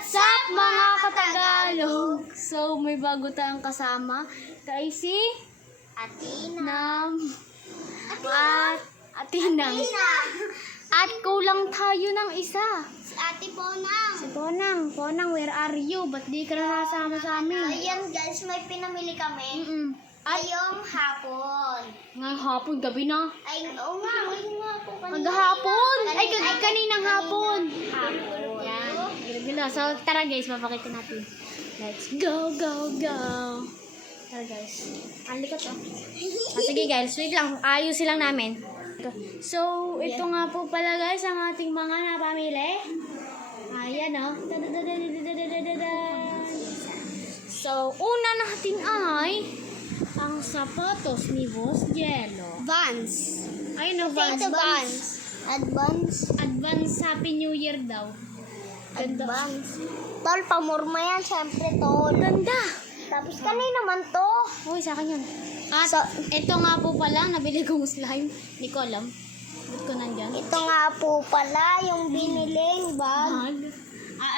What's up mga Katagalog? So, may bago tayong kasama. Ito ay si Nam at Atinang. At kulang tayo ng isa. Si Ate Ponang. Si Ponang, where are you? Ba't di ka na nasama sa amin? Ayan guys, may pinamili kami. Ayong hapon. Ngayong hapon, gabi na. Ay, oo nga. Ngayong hapon. Maghapon! Ay, kaninang hapon. Hapon. Yan. Gila. So, tara guys, mapakita natin. Let's go, go, go. Tara guys. Ang likot oh. Sige guys, wait lang. Ayusin lang namin. So, ito nga po pala guys, ang ating mga napamili. Ayan oh. So, una natin ay ang sapatos ni Boss Jello. Vans. Ay, no, Vans. Ito Vans. Advance Happy New Year daw. Ganda. Vans. Tol, pamorma yan. Siyempre, tol. Ganda. Tapos kanina naman to. Uy, sa akin yun. At So, ito nga po pala, nabili kong slime. Hindi ko alam. Ba't ko nandyan? ito nga po pala yung biniling bag. Bag.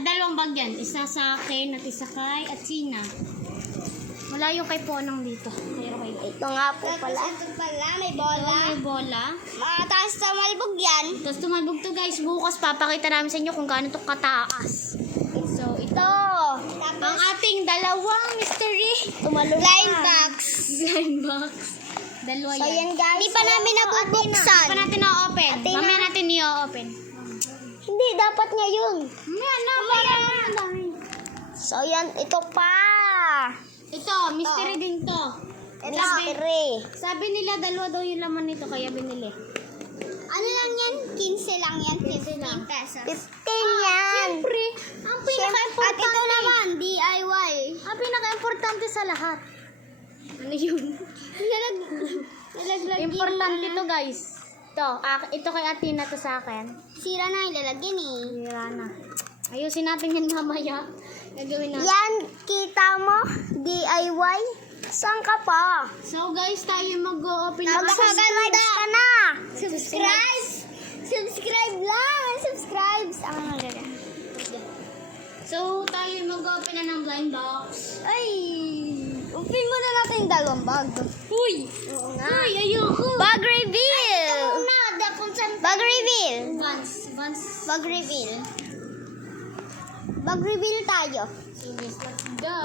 Dalawang bag yan. Isa sa akin at isa kay Atsina. Wala yung kay Ponang dito. Kaya okay. Ito nga po pala. Ito pala, may bola. May bola. Mataas sa malbog yan. Tapos tumalbog to guys. Bukas papakita namin sa inyo kung gaano to kataas. So, ito. Ang ating dalawang mystery. Line box. Slime box. Dalawa So, yan. yan guys. Hindi pa namin nabubuksan. Pa natin na-open. Atina. Mamaya natin i-open. Hindi, dapat ngayon. Mamaya na. Para So, yan. Ito pa. ito, mystery din to. Ito, mystery. Sabi nila dalawa daw yung laman nito kaya binili. Ano lang yan? 15 lang yan. 15 lang. 15 pesos. 15 yan. Siyempre, ang pinaka-importante. At ito naman, DIY. Ang pinaka-importante sa lahat. Ano yun? Nalaglag Importante to guys. Ito kay Atina to sa akin. Sira na ilalagyan eh. Hira na. Ayusin natin yan mamaya. Gagawin natin. Yan, kita mo? DIY? Saan ka pa? So guys, tayo mag-open na. Mag-subscribe ka na. Subscribe. Subscribe lang. Subscribe. Ang maganda. So, tayo mag-open na ng blind box. Ay, open muna natin yung dalawang bag. Uy! Oo nga. Uy, ayoko! Bag reveal. Bag reveal. Vans. Bag reveal. Bag reveal tayo. So guys, let's go!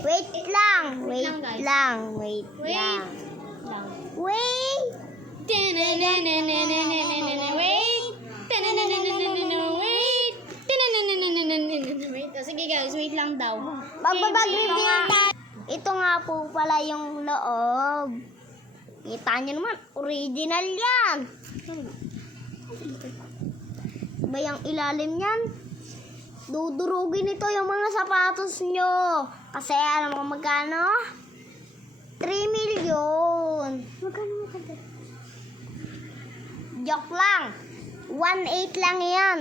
Wait lang. Wait Wait lang, guys. lang. Wait Wait lang. lang. Wait. Wait. Sige guys, wait lang daw. Magbabag reveal tayo. Ito nga po pala yung loob. Kita nyo naman, original yan. Ba yung ilalim yan? Dudurugin ito yung mga sapatos nyo. Kasi alam mo magkano? 3 million. Magkano? Joke lang. 1.8 lang yan.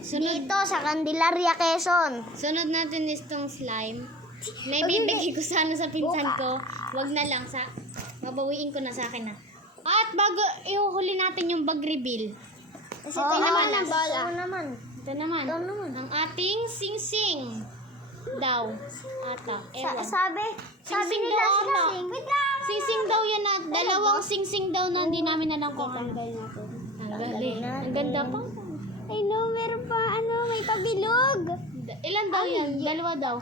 Dito sa Candelaria, Quezon. Sunod natin is tong slime. May bibigay ko sana sa pinsan ko. Wag na lang sa babawiin ko na sa akin na. At bago ihuhuli natin yung bag reveal. Kasi ito naman ang ang bola. Ito naman. Ito naman. Ito naman. Ang ating sing-sing daw. Ata. Ewan. Sabi Sing-sing nila daw sila ata. sing. Wait lang. Sing-sing daw yan at dalawang sing-sing daw na hindi namin alam kung ano. natin. Ang ganda pa. I know, meron pa, may pabilog. Ilan daw yan? Dalawa daw.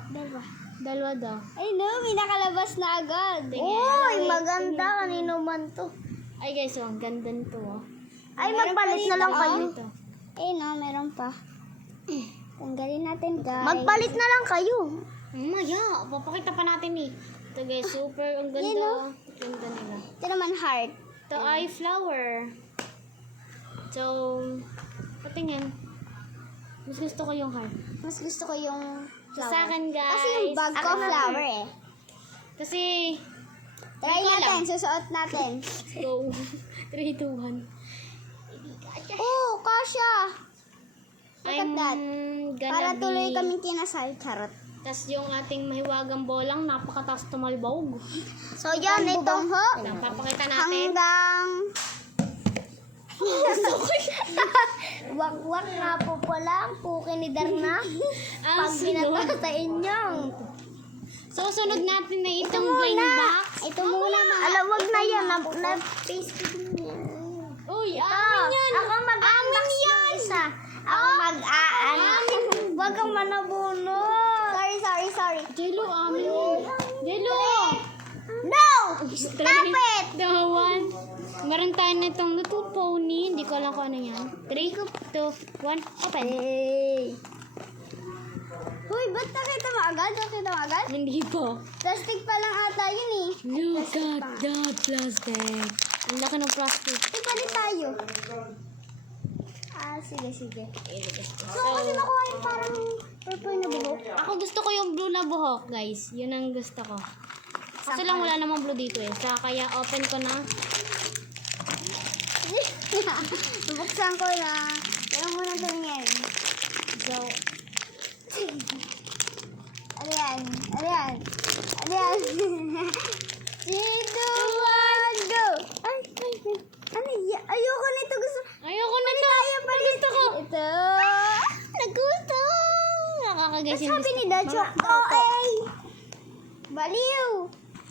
Dalawa daw. I know, may nakalabas na agad. Tingnan. Uy, maganda. Kanino man to? Ay guys, oh, ang ganda nito. Oh. Ay, magpalit na lang kayo. Ito. Eh, no, meron pa. Tanggalin natin, guys. Magpalit na lang kayo. Maya, papakita pa natin eh. Ito guys, super, ang ganda. Yan, oh. Ganda nila. Ito naman, heart. Ito ay flower. So, patingin. Mas gusto ko yung heart. Mas gusto ko yung flower. Sa akin guys. Kasi yung bag ko, Akin flower eh. Kasi, Try Hindi ko natin, alam. susuot natin. go. 3, 2, 1. Oh, kasha. Look at that. Gonna Para tuloy be- kaming kinasal, charot. Tas yung ating mahiwagang bolang, napakataas tumalbog. So, yan, ito. Papakita natin. Hanggang Wak-wak nga po pala. Puki ni Darna. Pag binata sa inyong. Susunod natin na itong blind box. Ito muna. Wag na yan. Na-face ko din yan. Uy, amin yan. Ako mag-unbox ng isa. Ako mag-aan. Wag kang manabunod. Sorry. Jello, amin yan. Jello! No! Stop it! The one. Meron tayo na itong Little Pony. Hindi ko alam kung ano yan. 3, 2, 1, open. Hey! Hoy, ba't nakita mo agad? Hindi po. Plastic pa lang ata yun eh. Look at the plastic. Ang laki ng plastic. Ipalit tayo. Sige. So, kasi nakuha yung parang purple na buhok. Ako gusto ko yung blue na buhok, guys. Yun ang gusto ko. Kasi lang wala namang blue dito eh. Kaya open ko na. Buksan ko na. Kaya mo na tumingin. So, Ano yan? 3, 2, 1, go! Ay, ano yan? Ayoko nito. ayoko na to. Gusto ko. Ito. Nagusto. Nakakagaysin. Sabi ni Dacho, baliw.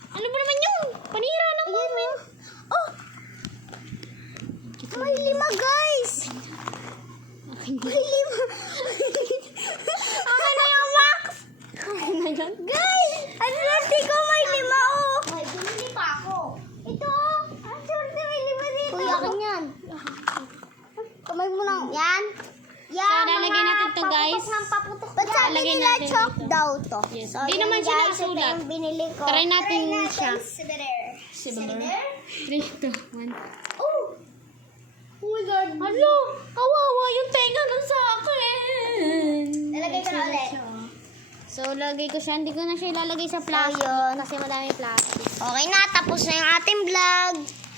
Ano ba naman yun? Panira naman. Ayan o. Oh! May 5, guys! May 5. Akin na yung wax! Guys! Ang swerte ko, may 5 oh! May binili pa ako. Ito oh! Ang swerte, may 5 dito. Kuya, akin yan. Kamay mo lang. Yan. So, lalagyan natin to, guys. Paputok. Ba't sabi Lalagyan nila natin chalk dito. daw to? Yes. So, Di yun, naman siya guys, nasulat. Ito yung binili ko. Try natin siya. Sibider. 3, 2, 1. Oh! Oh my God. Hello! Kawawa yung tenga nun sa akin. Lalagay ko na ulit. So, lagay ko siya. Hindi ko na siya ilalagay sa plastic. Ayun. Kasi madami plastic. Okay na, tapos na yung ating vlog.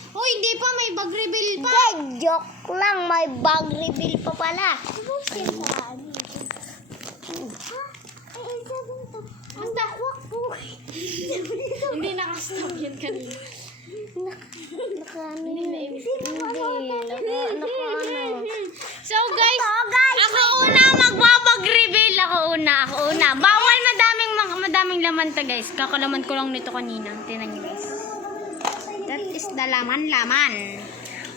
Oh, hindi pa. May bag reveal pa. Hindi, joke lang. May bag reveal pa pala. Ang dakwak po. Hindi nakastop yun kanina. So guys, ako una magbabag-reveal. Ako una. Bawal madaming laman to guys. Kakalaman ko lang nito kanina. Tingnan niyo guys. That is the laman.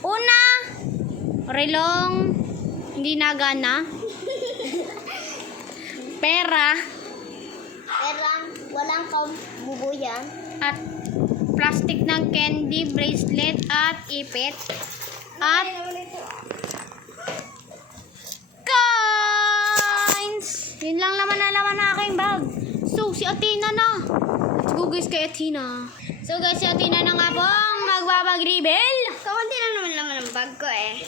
Una, relong, hindi nagana. Pera, Walang bubuyan. at plastic ng candy, bracelet, at ipit. At coins! Yun lang laman na aking bag. So, si Athena na. Let's go guys kay Athena. So guys, si Athena na nga po ang magbabag-reveal. Kaunti lang naman laman ng bag ko eh.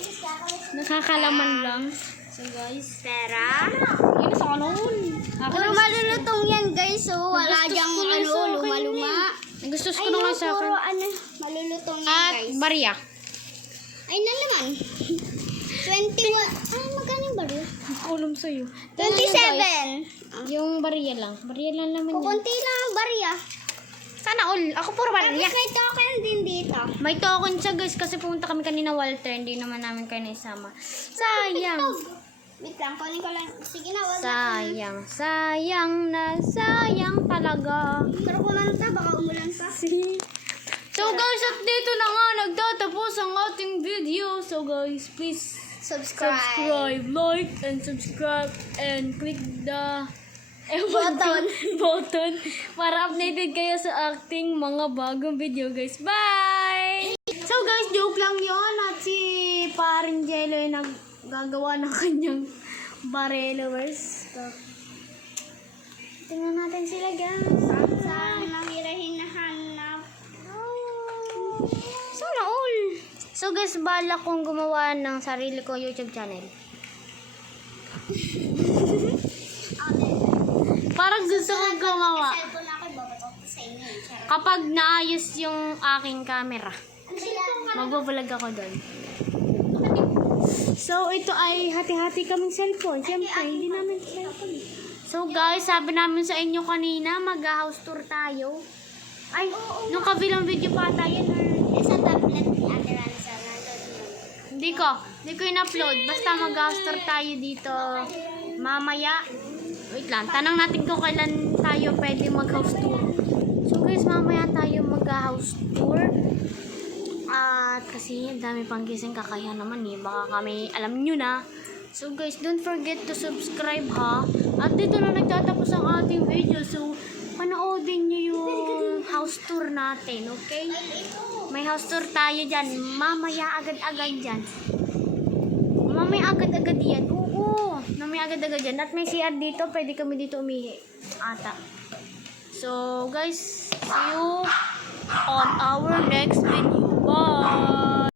Nakakalaman lang. So guys, pera. Yun sa kanon. Puro malulutong yan guys. So, wala Nagastos dyang ko na sa akin luma-luma. Nagustos ko na nga sa akin. Malulutong yan At guys. barya. Ay na naman. 21. Ay, magkano yung barya? Kulam sa'yo. 27. Yung barya lang. Barya lang naman yan. Kukunti lang ang barya. Sana all. Ako puro barya. Tapos may token din dito. May token siya guys kasi pumunta kami kanina Walter. Hindi naman namin kayo naisama. Sayang. Wait lang, kunin ko lang. Sige na, wag na. Sayang talaga. Pero kumanta, baka umulan pa. So guys, at dito na nga nagtatapos ang ating video. So guys, please subscribe, like, and subscribe, and click the button para updated kayo sa acting mga bagong video guys. Bye! So guys, joke lang yon at si paring Jello ay naggagawa ng kanyang barelowers. So, tingnan natin sila guys. Saan nangirahin na hanap? Sana all. So guys, balak kong gumawa ng sarili ko YouTube channel. Parang gusto kong gumawa Cellphone ako, ibabato ko sa inyo. kapag naayos yung aking camera. Magbablog ako doon. So, ito ay hati-hati kaming cellphone. Siyempre, hindi namin cellphone. So, guys, sabi namin sa inyo kanina, mag-house tour tayo. Ay, nung kabilang video pa tayo. Sa tablet ni Ate Rana sa nandun yun. Hindi Di ko in-upload. Basta mag-house tour tayo dito. Mamaya. Wait lang. Tanong natin kung kailan tayo pwede mag-house tour. So guys, mamaya tayo mag-house tour. At kasi ang dami pang gising kakayahan naman eh. Baka kami, alam nyo na. So guys, don't forget to subscribe ha. At dito na nagtatapos ang ating video. So, panoodin nyo yung house tour natin, okay? May house tour tayo dyan. Mamaya agad-agad dyan. Mamaya agad-agad yan. Oo, mamaya agad-agad dyan. At may CR dito. Pwede kami dito umihi. Ata. So, guys, see you on our next video. Bye!